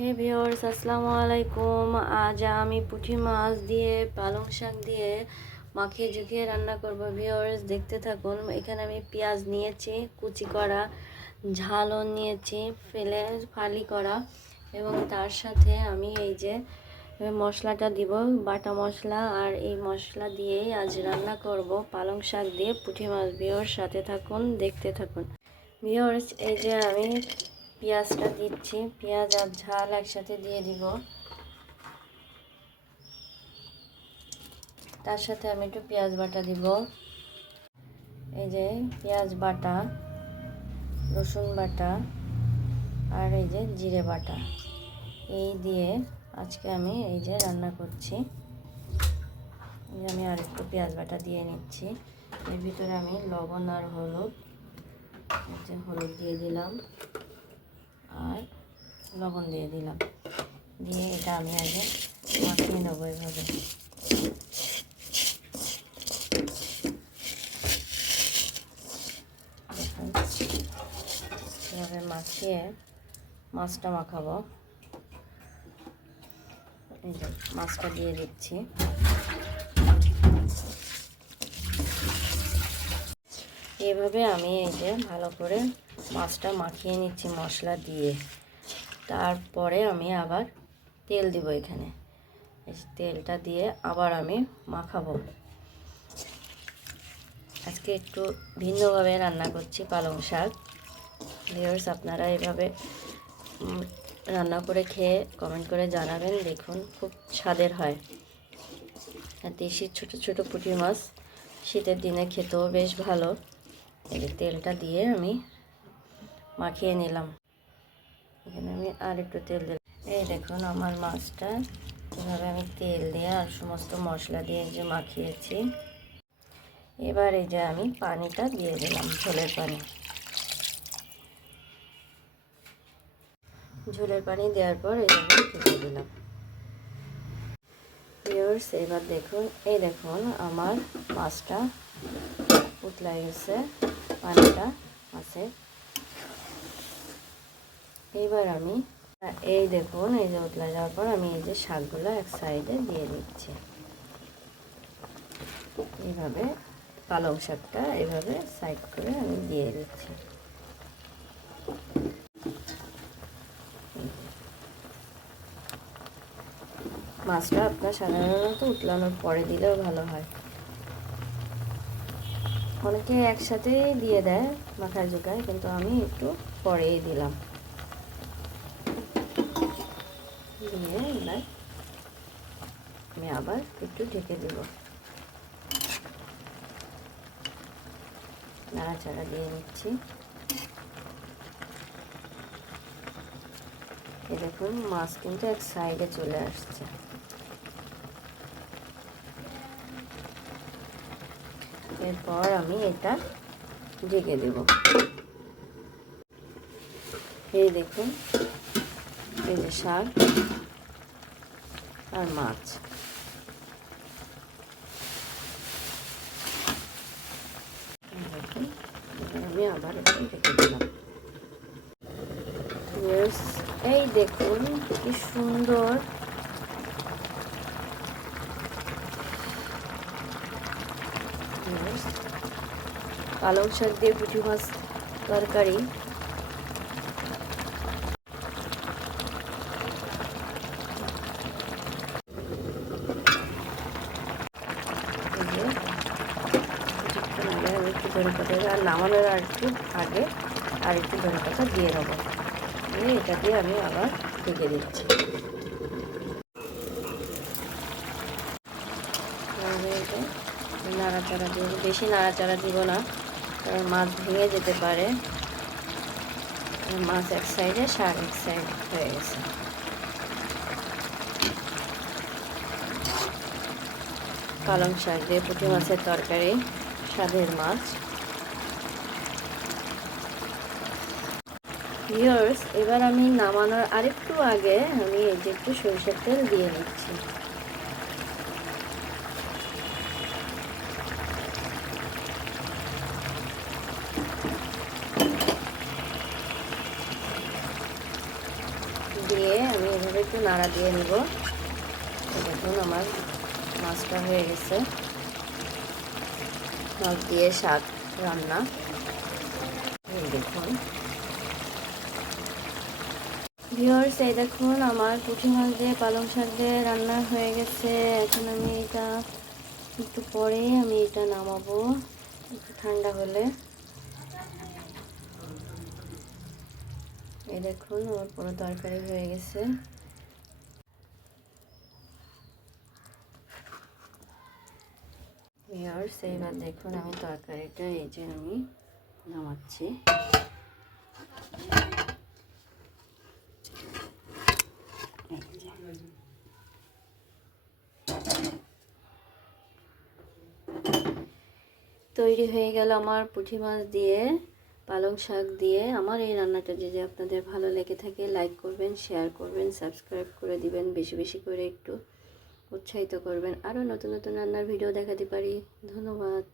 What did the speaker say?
হে viewers, আসসালামু আলাইকুম। আজ আমি পুঁটি মাছ দিয়ে পালং শাক দিয়ে মাখিয়ে ঝুঁকিয়ে রান্না করব। ভিউয়ার্স, দেখতে থাকুন। এখানে আমি পেঁয়াজ নিয়েছি কুচি করা, ঝালও নিয়েছি ফালি করা, এবং তার সাথে আমি এই যে মশলাটা দিব, বাটা মশলা। আর এই মশলা দিয়েই আজ রান্না করব পালং শাক দিয়ে পুঁটি মাছ। ভিউয়ার্স, সাথে থাকুন, দেখতে থাকুন। ভিউয়ার্স, এই যে আমি পেঁয়াজটা দিচ্ছি, পেঁয়াজ আর ঝাল একসাথে দিয়ে দিব। তার সাথে আমি একটু পেঁয়াজ বাটা দিব। এই যে পেঁয়াজ বাটা, রসুন বাটা, আর এই যে জিরে বাটা, এই দিয়ে আজকে আমি এই যে রান্না করছি। আমি আর একটু পেঁয়াজ বাটা দিয়ে নিচ্ছি। এর ভিতরে আমি লবণ আর হলুদ, এই যে হলুদ দিয়ে দিলাম আর লবণ দিয়ে দিলাম, দিয়ে এটা আমি আগে মাখিয়ে নেবো। এভাবে এভাবে মাখিয়ে মাছটা মাখাবো। এই যে মাছটা দিয়ে দিচ্ছি। এভাবে আমি এই যে ভালো করে মাছটা মাখিয়ে নিচ্ছি মশলা দিয়ে। তারপরে আমি আবার তেল দিব এখানে। এই তেলটা দিয়ে আবার আমি মাখাবো। আজকে একটু ভিন্নভাবে রান্না করছি পালং শাক। ভিউয়ার্স, আপনারা এভাবে রান্না করে খেয়ে কমেন্ট করে জানাবেন। দেখুন, খুব স্বাদের হয়। আর দেশি ছোট ছোট পুঁটি মাছ শীতের দিনে খেতেও বেশ ভালো। এই তেলটা দিয়ে আমি মাখিয়ে নিলাম। এখানে আমি আর একটু তেল দিলাম। এই দেখুন, আমার মাছটা এভাবে আমি তেল দিয়ে আর সমস্ত মশলা দিয়ে যে মাখিয়েছি। এবার এই যে আমি পানিটা দিয়ে দিলাম, ঝোলের পানি। ঝোলের পানি দেওয়ার পর এই যে ঢেকে দিলাম। ভিউয়ার্স, এবার দেখুন, এই দেখুন আমার মাছটা উতলা গেছে, পানিটা আছে। এইবার আমি এই দেখুন, এই যে উতলা যাওয়ার পর আমি এই যে শাকগুলো এক সাইডে দিয়ে দিচ্ছি। এইভাবে পালং শাকটা এইভাবে সাইড করে আমি দিয়ে দিচ্ছি। মাছটা আপনার সাধারণত উতলানোর পরে দিলেও ভালো হয়। অনেকে একসাথে দিয়ে দেয় মাখায় জোগায়, কিন্তু আমি একটু পরেই দিলাম। দিয়ে এবার আমি আবার একটু ঢেকে দেব, নাড়াচাড়া দিয়ে নিচ্ছি। এই দেখুন, মাছ কিন্তু এক সাইডে চলে আসছে। এরপর আমি এটা ঢেকে দেব। এই দেখুন, এই যে শাক আর মাছ। দেখুন, আমি আবার একটু ঢেকে দিলাম। এই দেখুন কি সুন্দর পালং শাক দিয়ে পুঁটি মাছ তরকারি। আমি একটু ধনে পাতা আর নামানোর আর একটু আগে আর একটু ধনে পাতা দিয়ে নেবো। এটা দিয়ে আমি আবার ঢেকে দিচ্ছি। নাড়াচাড়া দিব, বেশি নাড়াচাড়া দিব না, কারণ মাছ ভেঙে যেতে পারে। মাছ এক সাইডে, শাক এক সাইড হয়ে গেছে। পালং শাক দিয়ে পুঁটি মাছের তরকারি, স্বাদের মাছ। ভিউয়ার্স, এবার আমি নামানোর আরেকটু আগে আমি এই যে একটু সরিষার তেল দিয়ে নিচ্ছি। দিয়ে আমি এভাবে একটু নাড়া দিয়ে নিব। দেখুন আমার মাছটা হয়ে গেছে, মাছ দিয়ে শাক রান্না। এই দেখুন ভিউয়ার্স, এই দেখুন আমার পুঁটি মাছ দিয়ে পালং শাক দিয়ে রান্না হয়ে গেছে। এখন আমি এটা একটু পরে আমি এটা নামাবো একটু ঠান্ডা হলে। এই দেখুন আমার পুরো তরকারি হয়ে গেছে। ভিউয়ার্স, এইবার দেখুন আমি তরকারিটা এই যে আমি নামাচ্ছি। তৈরি হয়ে গেল আমার পুঁটি মাছ দিয়ে পালং শাক দিয়ে আমার এই রান্নাটা। যদি আপনাদের ভালো লেগে থাকে লাইক করবেন, শেয়ার করবেন, সাবস্ক্রাইব করে দিবেন, বেশি বেশি করে একটু উৎসাহিত করবেন, আরও নতুন নতুন রান্নার ভিডিও দেখাতে পারি। ধন্যবাদ।